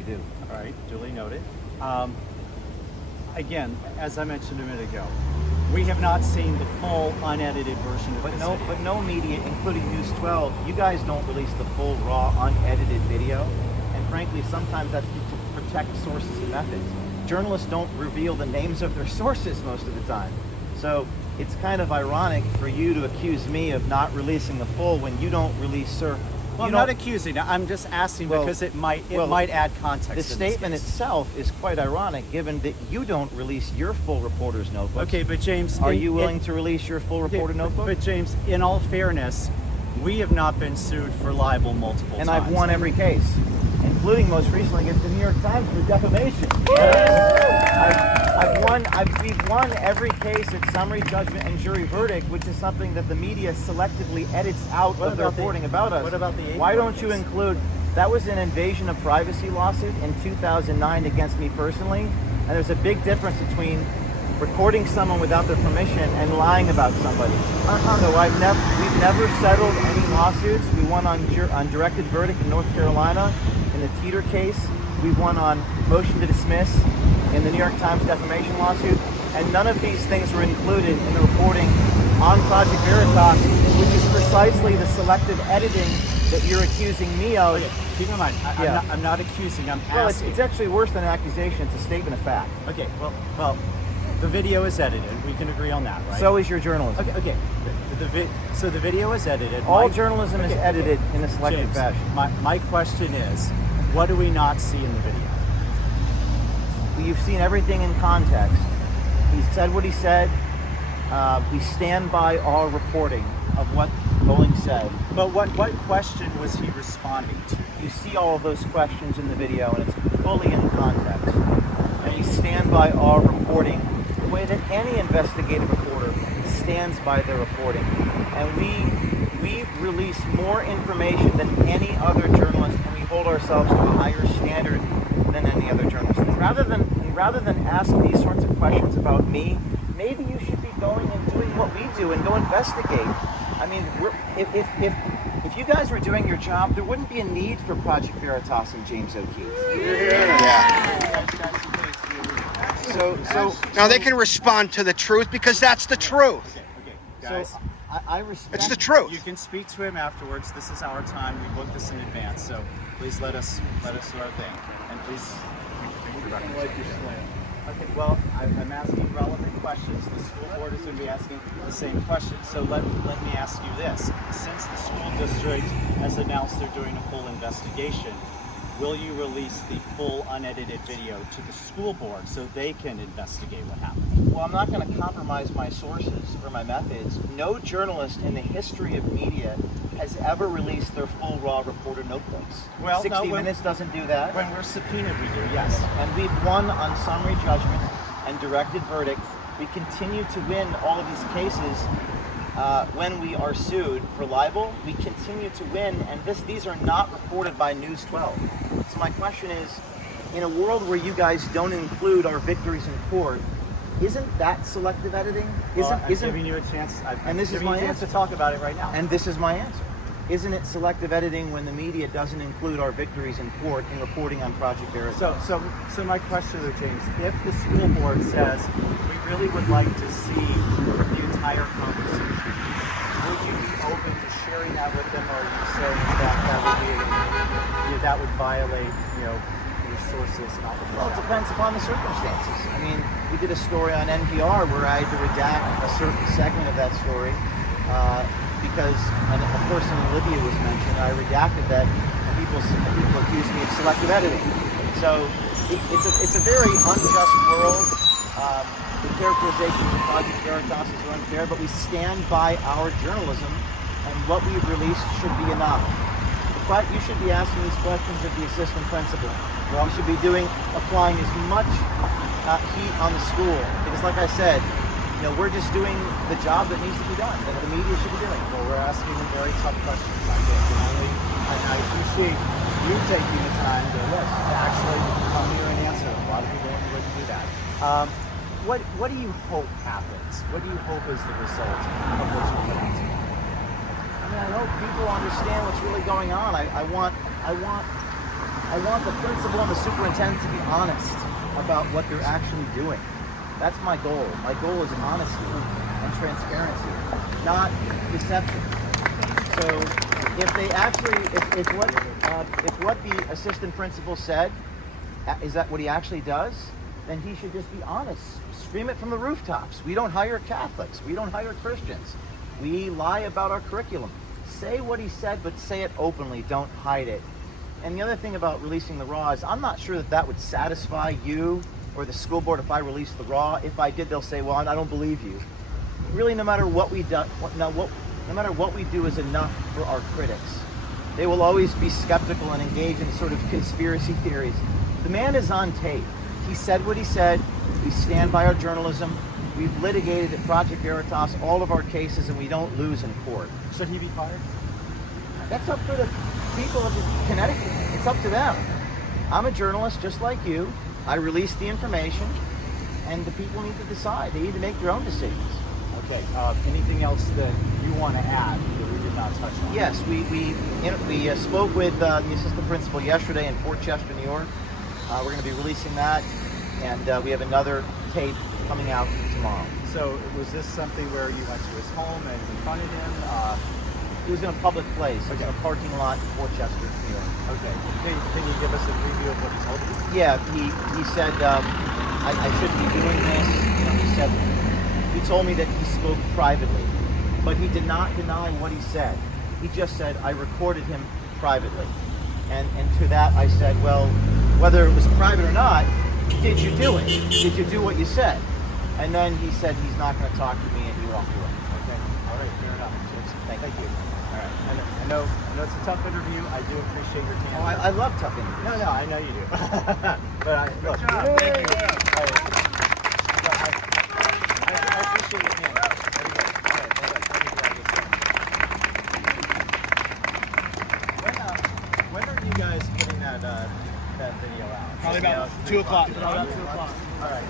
we do. All right, duly noted. Again, as I mentioned a minute ago, we have not seen the full unedited version of this video. But no media, including News 12, you guys don't release the full, raw, unedited video. And frankly, sometimes that's to protect sources and methods. Journalists don't reveal the names of their sources most of the time. So it's kind of ironic for you to accuse me of not releasing the full when you don't release, Well, I'm not accusing. I'm just asking because it might add context. The statement itself is quite ironic, given that you don't release your full reporter's notebook. Okay, but James, are you willing to release your full reporter notebook? But James, in all fairness, we have not been sued for libel multiple times. And I've won every case, including most recently against the New York Times for defamation. We've won every case at summary judgment and jury verdict, which is something that the media selectively edits out of their reporting about us. What about the Why don't you include, that was an invasion of privacy lawsuit in 2009 against me personally, and there's a big difference between recording someone without their permission and lying about somebody. So we've never settled any lawsuits. We won on directed verdict in North Carolina in the Teeter case. We won on motion to dismiss in the New York Times defamation lawsuit, and none of these things were included in the reporting on Project Veritas, which is precisely the selective editing that you're accusing me of. Okay, keep in mind, I'm not accusing, I'm asking. It's actually worse than an accusation, it's a statement of fact. Okay, well, the video is edited. We can agree on that, right? So is your journalism. Okay. So the video is edited. All journalism is edited in a selective James, fashion. My question is, what do we not see in the video? You've seen everything in context. He said what he said. We stand by our reporting of what Bowling said. But what question was he responding to? You see all of those questions in the video, and it's fully in context. And we stand by our reporting the way that any investigative reporter stands by their reporting. And we release more information than any other journalist, and we hold ourselves to a higher standard than any other journalist. Rather than ask these sorts of questions about me, maybe you should be going and doing what we do and go investigate. I mean, if you guys were doing your job, there wouldn't be a need for Project Veritas and James O'Keefe. Yeah. So now they can respond to the truth because that's the truth. Okay, guys. So I respect. It's the truth. You can speak to him afterwards. This is our time. We booked this in advance, so please let us do our thing. And please. Okay, well, I'm asking relevant questions. The school board is going to be asking the same questions. So let me ask you this. Since the school district has announced they're doing a full investigation, will you release the full unedited video to the school board so they can investigate what happened? Well, I'm not going to compromise my sources or my methods. No journalist in the history of media has ever released their full raw reporter notebooks. Well, 60 Minutes doesn't do that. When we're subpoenaed, we do, yes. And we've won on summary judgment and directed verdict. We continue to win all of these cases when we are sued for libel. We continue to win, and these are not reported by News 12. So my question is, in a world where you guys don't include our victories in court, isn't that selective editing? I'm giving you a chance. And this is my answer to talk about it right now. And this is my answer. Isn't it selective editing when the media doesn't include our victories in court in reporting on Project Veritas? So my question though, James, if the school board says we really would like to see the entire conversation, would you be open to sharing that with them, or are you saying that would violate, your sources and all that? Well, it depends upon the circumstances. I mean, we did a story on NPR where I had to redact a certain segment of that story because a person in Libya was mentioned. I redacted that, and people accused me of selective editing. So it's a very unjust world. The characterizations of Project Veritas are unfair, but we stand by our journalism, and what we've released should be enough. But you should be asking these questions of the assistant principal. You should be applying as much heat on the school, because like I said, we're just doing the job that needs to be done, that the media should be doing. Well, we're asking them very tough questions, I think, and I appreciate you taking the time to actually come here and answer. A lot of people wouldn't do that. What do you hope happens? What do you hope is the result of what you put out today? I hope people understand what's really going on. I want I want the principal and the superintendent to be honest about what they're actually doing. That's my goal. My goal is honesty and transparency, not deception. So if they actually, if what the assistant principal said is that what he actually does, then he should just be honest. Scream it from the rooftops. We don't hire Catholics. We don't hire Christians. We lie about our curriculum. Say what he said, but say it openly. Don't hide it. And the other thing about releasing the raw is I'm not sure that that would satisfy you or the school board if I released the raw. If I did, they'll say, well, I don't believe you. Really, no matter what we do, no matter what we do is enough for our critics. They will always be skeptical and engage in sort of conspiracy theories. The man is on tape. He said what he said. We stand by our journalism. We've litigated at Project Veritas all of our cases, and we don't lose in court. Should he be fired? That's up for the people of Connecticut. It's up to them. I'm a journalist just like you. I release the information, and the people need to decide. They need to make their own decisions. Okay. Anything else that you want to add that we did not touch on? Yes, we spoke with the assistant principal yesterday in Port Chester, New York. We're going to be releasing that, and we have another tape coming out tomorrow. So was this something where you went to his home and confronted him? It was in a public place, Okay. a parking lot in Port Chester, New York. Okay. Can you give us a preview of what he told you? Yeah, he said I shouldn't be doing this. You know, he told me that he spoke privately, but he did not deny what he said. He just said I recorded him privately, and to that I said, well, whether it was private or not, did you do it? Did you do what you said? And then he said he's not going to talk to me, and he walked away. Okay. All right. Fair enough. Thank you. All right. I know it's a tough interview. I do appreciate your Oh, candor. I love tough interviews. No, I know you do. But look, Thank you. I appreciate your candor. When are you guys putting that video out? Probably about 2 o'clock. About 2 o'clock. All right.